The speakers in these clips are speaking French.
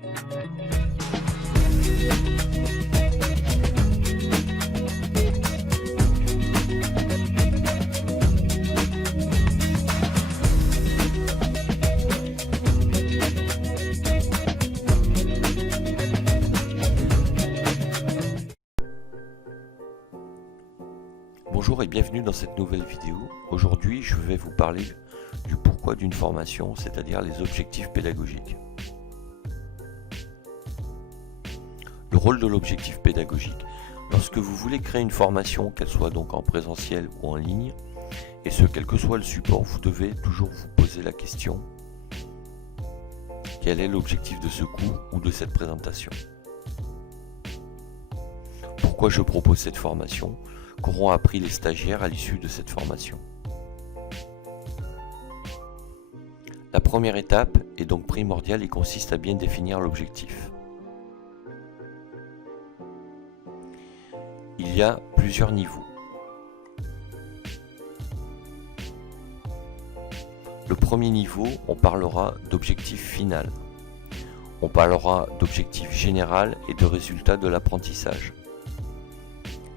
Bonjour et bienvenue dans cette nouvelle vidéo. Aujourd'hui, je vais vous parler du pourquoi d'une formation, c'est-à-dire les objectifs pédagogiques. Le rôle de l'objectif pédagogique. Lorsque vous voulez créer une formation, qu'elle soit donc en présentiel ou en ligne, et ce quel que soit le support, vous devez toujours vous poser la question: quel est l'objectif de ce cours ou de cette présentation? Pourquoi je propose cette formation? Qu'auront appris les stagiaires à l'issue de cette formation? La première étape est donc primordiale et consiste à bien définir l'objectif. Il y a plusieurs niveaux. Le premier niveau, on parlera d'objectif final. On parlera d'objectif général et de résultats de l'apprentissage.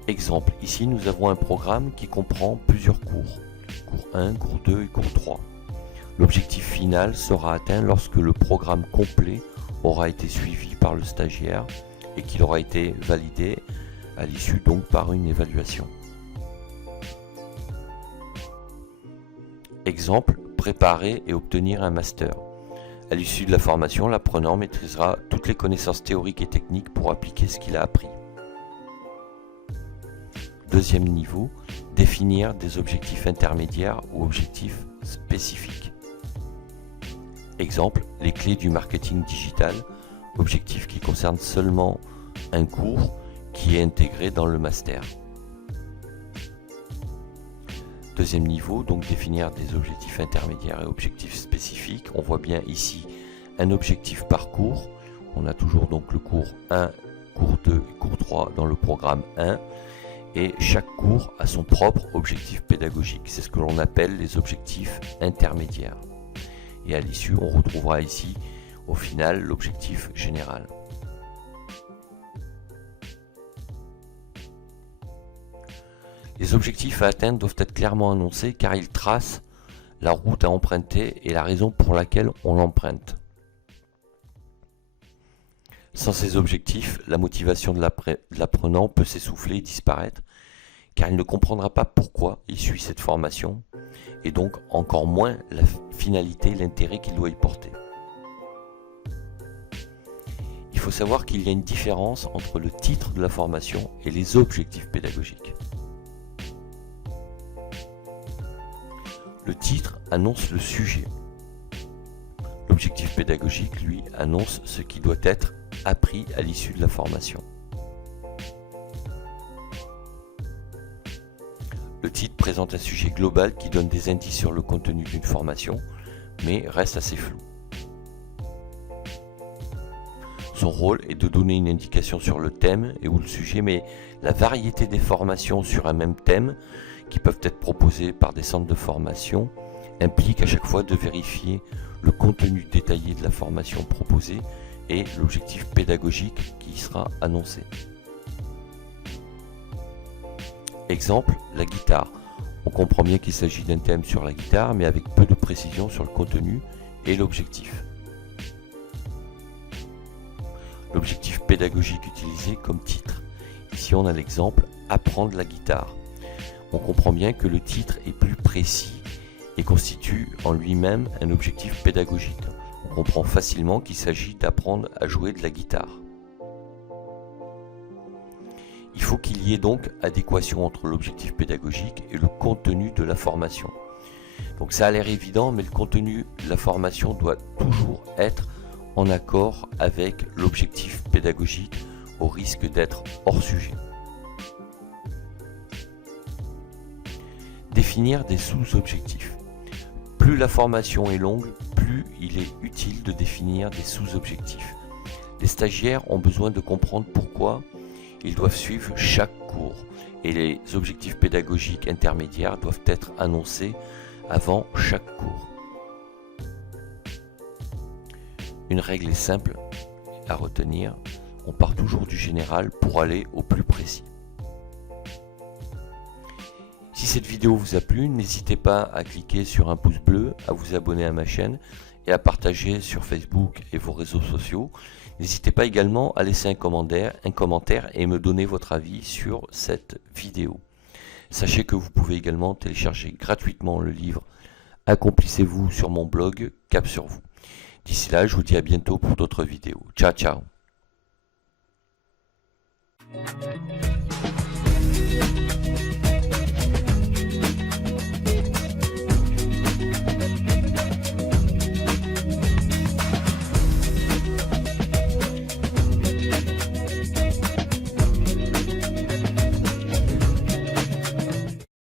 Exemple, ici nous avons un programme qui comprend plusieurs cours, cours 1, cours 2 et cours 3. L'objectif final sera atteint lorsque le programme complet aura été suivi par le stagiaire et qu'il aura été validé à l'issue donc par une évaluation. Exemple, préparer et obtenir un master. À l'issue de la formation, l'apprenant maîtrisera toutes les connaissances théoriques et techniques pour appliquer ce qu'il a appris. Deuxième niveau, définir des objectifs intermédiaires ou objectifs spécifiques. Exemple, les clés du marketing digital, objectif qui concerne seulement un cours qui est intégré dans le master. Deuxième niveau, donc définir des objectifs intermédiaires et objectifs spécifiques. On voit bien ici un objectif par cours. On a toujours donc le cours 1, cours 2 et cours 3 dans le programme 1. Et chaque cours a son propre objectif pédagogique. C'est ce que l'on appelle les objectifs intermédiaires. Et à l'issue, on retrouvera ici, au final, l'objectif général. Les objectifs à atteindre doivent être clairement annoncés car ils tracent la route à emprunter et la raison pour laquelle on l'emprunte. Sans ces objectifs, la motivation de l'apprenant peut s'essouffler et disparaître, car il ne comprendra pas pourquoi il suit cette formation, et donc encore moins la finalité et l'intérêt qu'il doit y porter. Il faut savoir qu'il y a une différence entre le titre de la formation et les objectifs pédagogiques. Le titre annonce le sujet. L'objectif pédagogique, lui, annonce ce qui doit être appris à l'issue de la formation. Le titre présente un sujet global qui donne des indices sur le contenu d'une formation, mais reste assez flou. Son rôle est de donner une indication sur le thème et ou le sujet, mais la variété des formations sur un même thème, qui peuvent être proposées par des centres de formation, implique à chaque fois de vérifier le contenu détaillé de la formation proposée et l'objectif pédagogique qui y sera annoncé. Exemple, la guitare. On comprend bien qu'il s'agit d'un thème sur la guitare, mais avec peu de précision sur le contenu et l'objectif. L'objectif pédagogique utilisé comme titre. Ici on a l'exemple « Apprendre la guitare ». On comprend bien que le titre est plus précis et constitue en lui-même un objectif pédagogique. On comprend facilement qu'il s'agit d'apprendre à jouer de la guitare. Il faut qu'il y ait donc adéquation entre l'objectif pédagogique et le contenu de la formation. Donc ça a l'air évident, mais le contenu de la formation doit toujours être en accord avec l'objectif pédagogique, au risque d'être hors sujet. Définir des sous-objectifs. Plus la formation est longue, plus il est utile de définir des sous-objectifs. Les stagiaires ont besoin de comprendre pourquoi ils doivent suivre chaque cours et les objectifs pédagogiques intermédiaires doivent être annoncés avant chaque cours. Une règle est simple à retenir, on part toujours du général pour aller au plus précis. Si cette vidéo vous a plu, n'hésitez pas à cliquer sur un pouce bleu, à vous abonner à ma chaîne et à partager sur Facebook et vos réseaux sociaux. N'hésitez pas également à laisser un commentaire et me donner votre avis sur cette vidéo. Sachez que vous pouvez également télécharger gratuitement le livre Accomplissez-vous sur mon blog Cap sur vous. D'ici là, je vous dis à bientôt pour d'autres vidéos. Ciao, ciao.